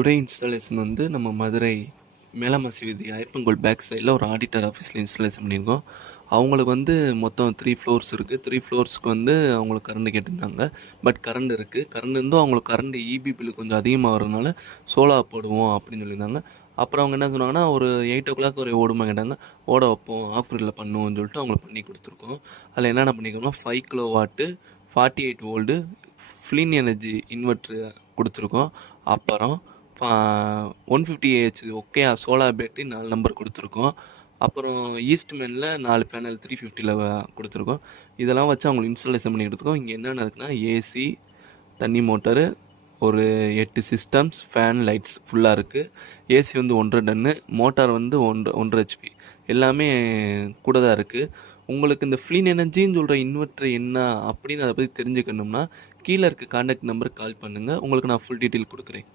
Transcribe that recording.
Today installation வந்து நம்ம மதுரை மேலமாசி வீதி ஐயப்பன்கோயில் பேக் சைடில் ஒரு ஆடிட்டர் ஆஃபீஸில் இன்ஸ்டாலேஷன் பண்ணியிருக்கோம். அவங்களுக்கு வந்து மொத்தம் 3 ஃப்ளோர்ஸ் இருக்குது. 3 ஃப்ளோர்ஸ்க்கு வந்து அவங்களுக்கு கரண்ட் கேட்டிருந்தாங்க. பட் கரண்ட் இருக்குது. கரண்ட் இருந்தும் அவங்களுக்கு கரண்ட் இபி பில்லு கொஞ்சம் அதிகமாக வரதுனால சோலார் போடுவோம் அப்படின்னு சொல்லியிருந்தாங்க. அப்புறம் அவங்க என்ன சொன்னாங்கன்னா, ஒரு 8 o'clock வரை ஓடுமா கேட்டாங்க. ஓட வைப்போம், ஆஃப் கிரிட்ல பண்ணுவோம்னு சொல்லிட்டு அவங்களுக்கு பண்ணி கொடுத்துருக்கோம். அதில் என்னென்ன பண்ணியிருக்கோம்னா 5 கிலோவாட்டு 48 வோல்டு ஃப்ளீன் எனர்ஜி இன்வெர்ட்ரு கொடுத்துருக்கோம். அப்புறம் 150 Ah okay solar battery 4 number கொடுத்துருக்கோம். அப்புறம் ஈஸ்ட்மேனில் 4 பேனல் 350ல் கொடுத்துருக்கோம். இதெல்லாம் வச்சு அவங்களுக்கு இன்ஸ்டாலேஷன் பண்ணி கொடுத்துருக்கோம். இங்கே என்னென்ன இருக்குன்னா ஏசி, தண்ணி மோட்டரு, ஒரு 8 சிஸ்டம்ஸ், ஃபேன், லைட்ஸ் ஃபுல்லாக இருக்குது. ஏசி வந்து 1.5 டன்னு, மோட்டார் வந்து 1.5 HP, எல்லாமே கூட தான் இருக்குது. உங்களுக்கு இந்த ஃப்ளீன் எனர்ஜின்னு சொல்கிற இன்வெர்ட்ரு என்ன அப்படின்னு அதை பற்றி தெரிஞ்சுக்கணும்னா கீழே இருக்க கான்டாக்ட் நம்பருக்கு கால் பண்ணுங்கள். உங்களுக்கு நான் ஃபுல் டீட்டெயில் கொடுக்குறேன்.